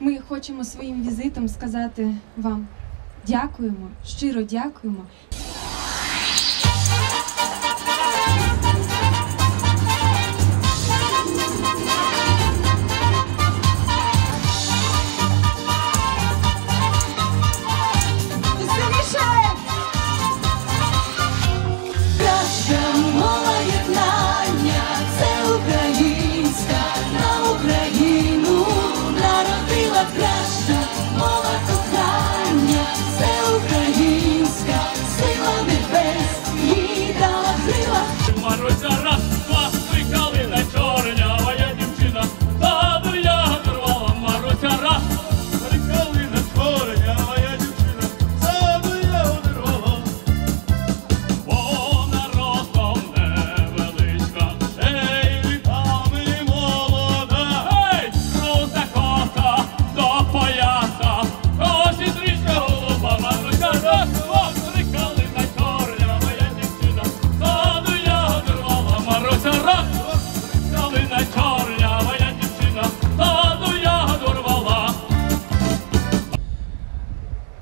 Ми хочемо своїм візитом сказати вам дякуємо, щиро дякуємо. Молодця, молодця,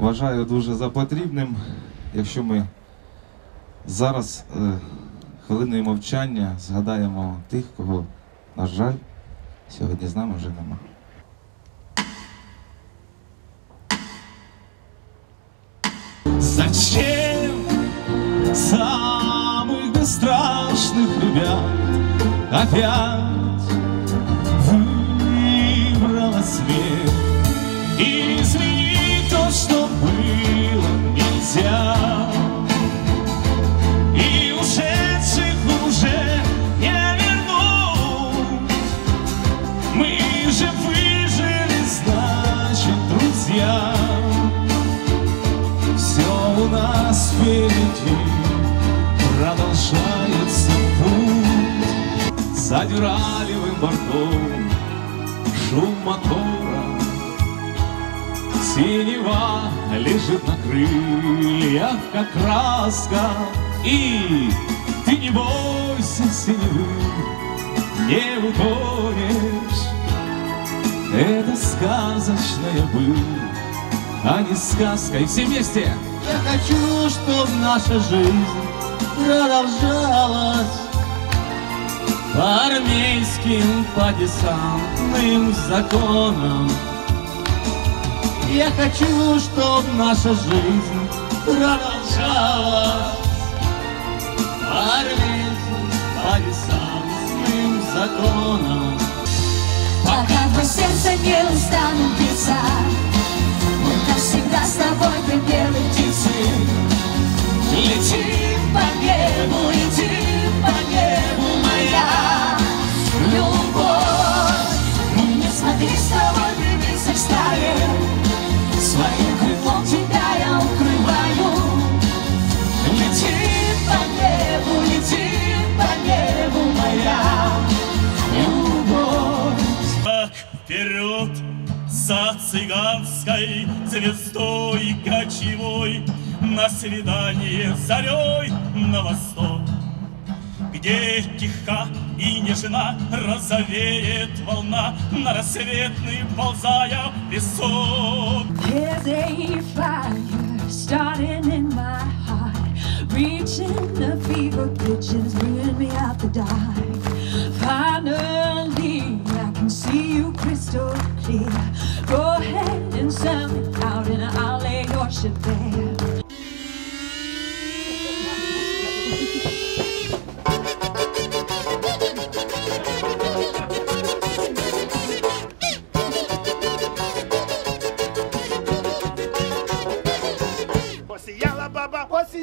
Вважаю дуже за потрібним, якщо ми зараз е, хвилиною мовчання згадаємо тих, кого, на жаль, сьогодні з нами вже нема. Зачем самых бесстрашных ребят опять нас впереди. Продолжается путь. За дюралевым бортом шум мотора. Синева лежит на крыльях, как краска. И ты не бойся синевы, не утонешь Это сказочная быль а не сказка. И все вместе. Я хочу, чтобы наша жизнь продолжалась по армейским, по десантным законам. Я хочу, чтобы наша жизнь продолжалась за цыганской звездой кочевой на свидание зарей на восток, где тиха и нежна розовеет волна на рассветный ползая песок. There's a fire starting in my heart, reaching a fever pitch and bringing me out the dark.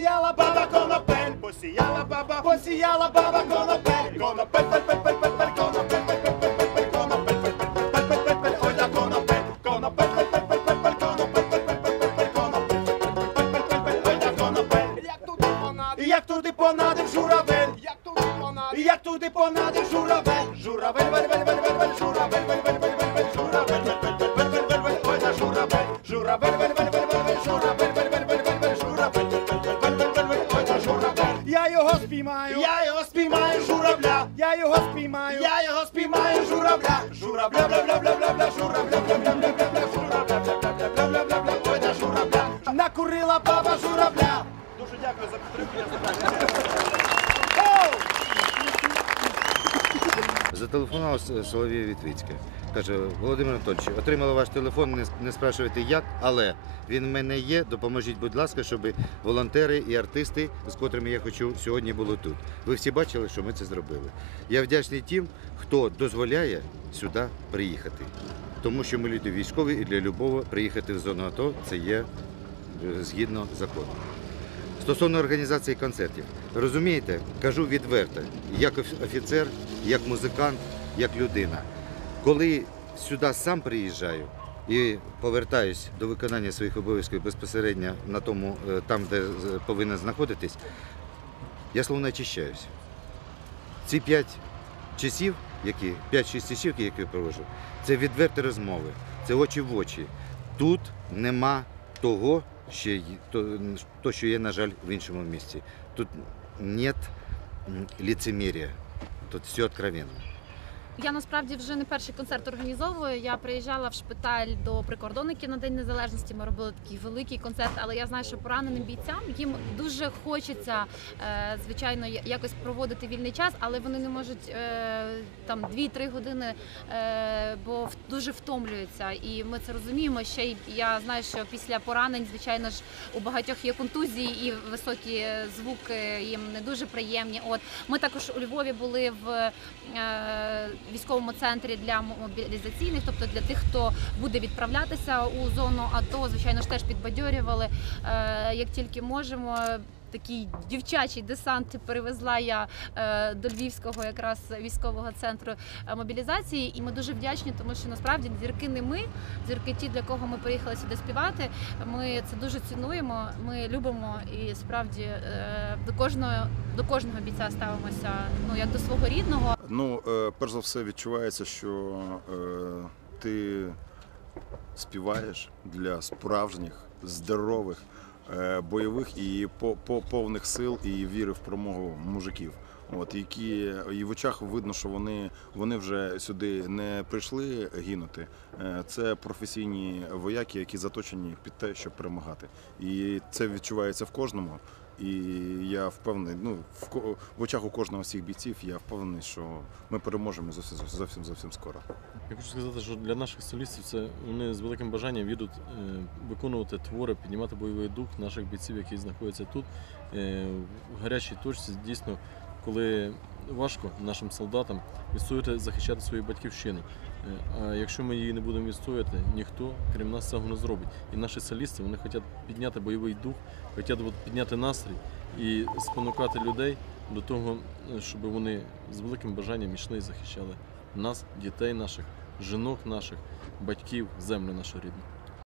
pussy alababa, gonna bend, pussy alababa, pussy alababa, gonna bend, gonna bend, bend, bend. як туди понади журавель, журавель, вель, вель, вель, вель, вель, журавель, вель, вель, вель, вель, вель, журавель, вель, вель, вель, вель, вель, вель, ой, да журавель, журавель, вель, вель, вель, вель, вель, журавель, вель, вель, вель, вель, вель, журавель, вель, вель, вель, вель, вель, вель, ой, да журавель. Я його спіймаю, я його спіймаю, журавля, я його спіймаю, я його спіймаю, журавля, журавля, бля, бля, бля, бля, бля, журавля, бля, бля, бля, бля, бля, журавля, бля, бля, бля, бля, бля, бля, ой, да журавля. Накурила баба журавля. Дуже дякую за підтримку. Зателефонував Соловій Вітвицьке. Каже, Володимир Анатольович, отримала ваш телефон, не, спрашуйте як, але він в мене є. Допоможіть, будь ласка, щоб волонтери і артисти, з котрими я хочу сьогодні були тут. Ви всі бачили, що ми це зробили. Я вдячний тим, хто дозволяє сюди приїхати. Тому що ми люди військові і для любого приїхати в зону АТО це є е, згідно закону. Стосовно організації концертів, розумієте, кажу відверто, як офіцер, як музикант, як людина. Коли сюди сам приїжджаю і повертаюсь до виконання своїх обов'язків безпосередньо на тому, е, там, де повинен знаходитись, я словно очищаюсь. Ці п'ять часів, які 5-6 часів, які я провожу, це відверті розмови, це очі в очі. Тут нема того, що, то, що є, на жаль, в іншому місці. Тут нет лицемерия. Тут все откровенно. Я насправді вже не перший концерт організовую. Я приїжджала в шпиталь до прикордонників на День Незалежності. Ми робили такий великий концерт, але я знаю, що пораненим бійцям їм дуже хочеться, е, звичайно, якось проводити вільний час, але вони не можуть е, там 2-3 години, е, бо дуже втомлюються. І ми це розуміємо. Ще й я знаю, що після поранень, звичайно ж, у багатьох є контузії і високі звуки їм не дуже приємні. От ми також у Львові були в військовому центрі для мобілізаційних, тобто для тих, хто буде відправлятися у зону АТО, звичайно ж теж підбадьорювали, е, як тільки можемо. Такий дівчачий десант перевезла я е, до Львівського якраз військового центру е, мобілізації, і ми дуже вдячні, тому що насправді зірки не ми, зірки ті, для кого ми приїхали сюди співати. Ми це дуже цінуємо. Ми любимо і справді е, до кожного до кожного бійця ставимося ну як до свого рідного. Ну, перш за все, відчувається, що ти співаєш для справжніх, здорових, бойових і по, по повних сил і віри в промогу мужиків. От які і в очах видно, що вони, вони вже сюди не прийшли гинути. Е, Це професійні вояки, які заточені під те, щоб перемагати. І це відчувається в кожному. І я впевнений, ну в, в очах у кожного з цих бійців я впевнений, що ми переможемо зовсім зовсім зовсім скоро. Я хочу сказати, що для наших солістів це вони з великим бажанням їдуть е, виконувати твори, піднімати бойовий дух наших бійців, які знаходяться тут. Е, в гарячій точці дійсно, коли важко нашим солдатам відстоювати, захищати свою батьківщину. Е, А якщо ми її не будемо відстояти, ніхто крім нас цього не зробить. І наші солісти вони хочуть підняти бойовий дух, хочуть підняти настрій і спонукати людей до того, щоб вони з великим бажанням йшли і захищали нас, дітей наших, жінок наших, батьків, землю нашу рідну.